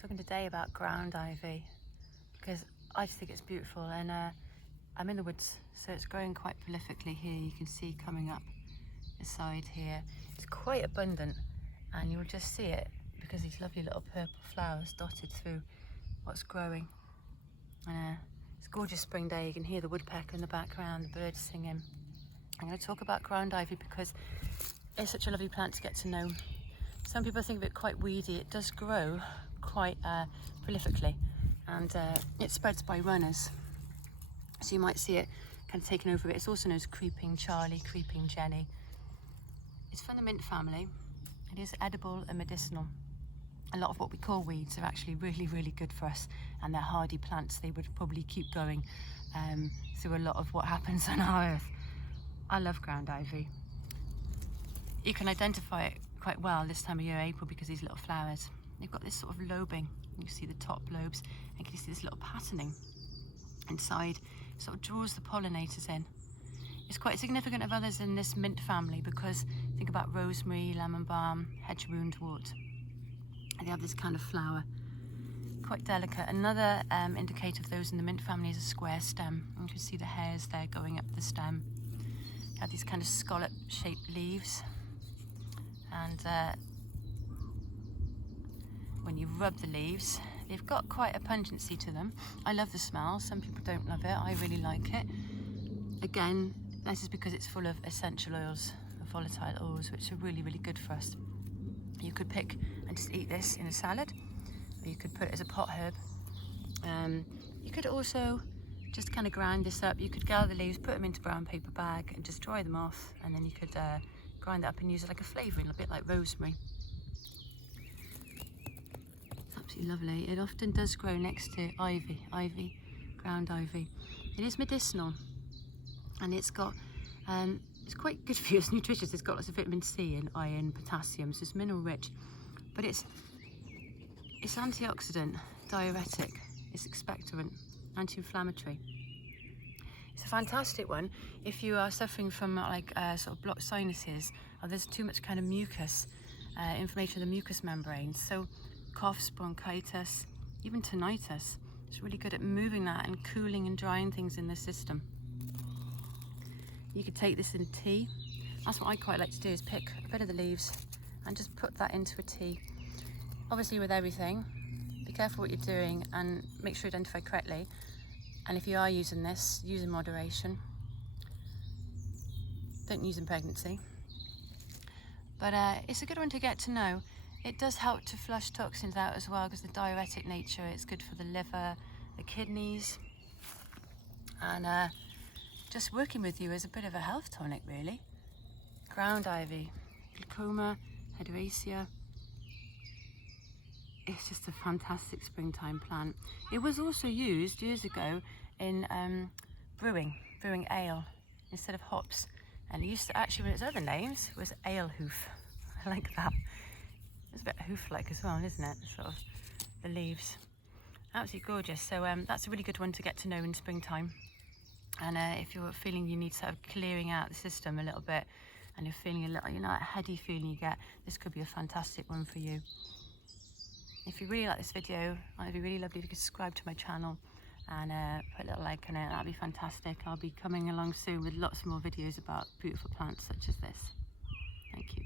talking today about ground ivy because I just think it's beautiful, and I'm in the woods, so it's growing quite prolifically here. You can see coming up the side here. It's quite abundant, and you'll just see it because these lovely little purple flowers dotted through what's growing. It's a gorgeous spring day. You can hear the woodpecker in the background, the birds singing. I'm going to talk about ground ivy because it's such a lovely plant to get to know. Some people think of it quite weedy. It does grow quite prolifically, and it spreads by runners. So you might see it kind of taken over it. It's also known as creeping Charlie, creeping Jenny. It's from the mint family. It is edible and medicinal. A lot of what we call weeds are actually really, really good for us, and they're hardy plants. They would probably keep going through a lot of what happens on our earth. I love ground ivy. You can identify it quite well this time of year, April, because these little flowers, they've got this sort of lobing. You see the top lobes, and you can see this little patterning inside. It sort of draws the pollinators in. It's quite significant of others in this mint family because think about rosemary, lemon balm, hedge woundwort. They have this kind of flower, quite delicate. Another indicator of those in the mint family is a square stem. You can see the hairs there going up the stem. You have these kind of scallop-shaped leaves, and when you rub the leaves, they've got quite a pungency to them. I love the smell. Some people don't love it. I really like it. Again, this is because it's full of essential oils, volatile oils, which are really, really good for us. You could pick and just eat this in a salad, or you could put it as a pot herb. You could also just kind of grind this up. You could gather the leaves, put them into a brown paper bag and just dry them off, and then you could grind that up and use it like a flavouring, a bit like rosemary. It's absolutely lovely. It often does grow next to ivy, ground ivy. It is medicinal, and it's got it's quite good for you. It's nutritious. It's got lots of vitamin C and iron, potassium, so it's mineral rich. But it's antioxidant, diuretic, it's expectorant, anti-inflammatory. It's a fantastic one if you are suffering from like sort of blocked sinuses, or there's too much kind of mucus, inflammation of the mucous membranes. So coughs, bronchitis, even tinnitus. It's really good at moving that and cooling and drying things in the system. You could take this in tea. That's what I quite like to do, is pick a bit of the leaves and just put that into a tea. Obviously with everything, be careful what you're doing and make sure you identify correctly. And if you are using this, use in moderation. Don't use in pregnancy. But it's a good one to get to know. It does help to flush toxins out as well because the diuretic nature. It's good for the liver, the kidneys, and just working with you as a bit of a health tonic, really. Ground ivy, Glechoma, hederacea. It's just a fantastic springtime plant. It was also used years ago in brewing ale instead of hops. And it used to actually, one of its other names was ale hoof. I like that. It's a bit hoof-like as well, isn't it? Sort of the leaves. Absolutely gorgeous. So that's a really good one to get to know in springtime. And if you're feeling you need sort of clearing out the system a little bit, and you're feeling a little, that heady feeling you get, this could be a fantastic one for you. If you really like this video, it'd be really lovely if you could subscribe to my channel and put a little like on it. That'd be fantastic. I'll be coming along soon with lots more videos about beautiful plants such as this. Thank you.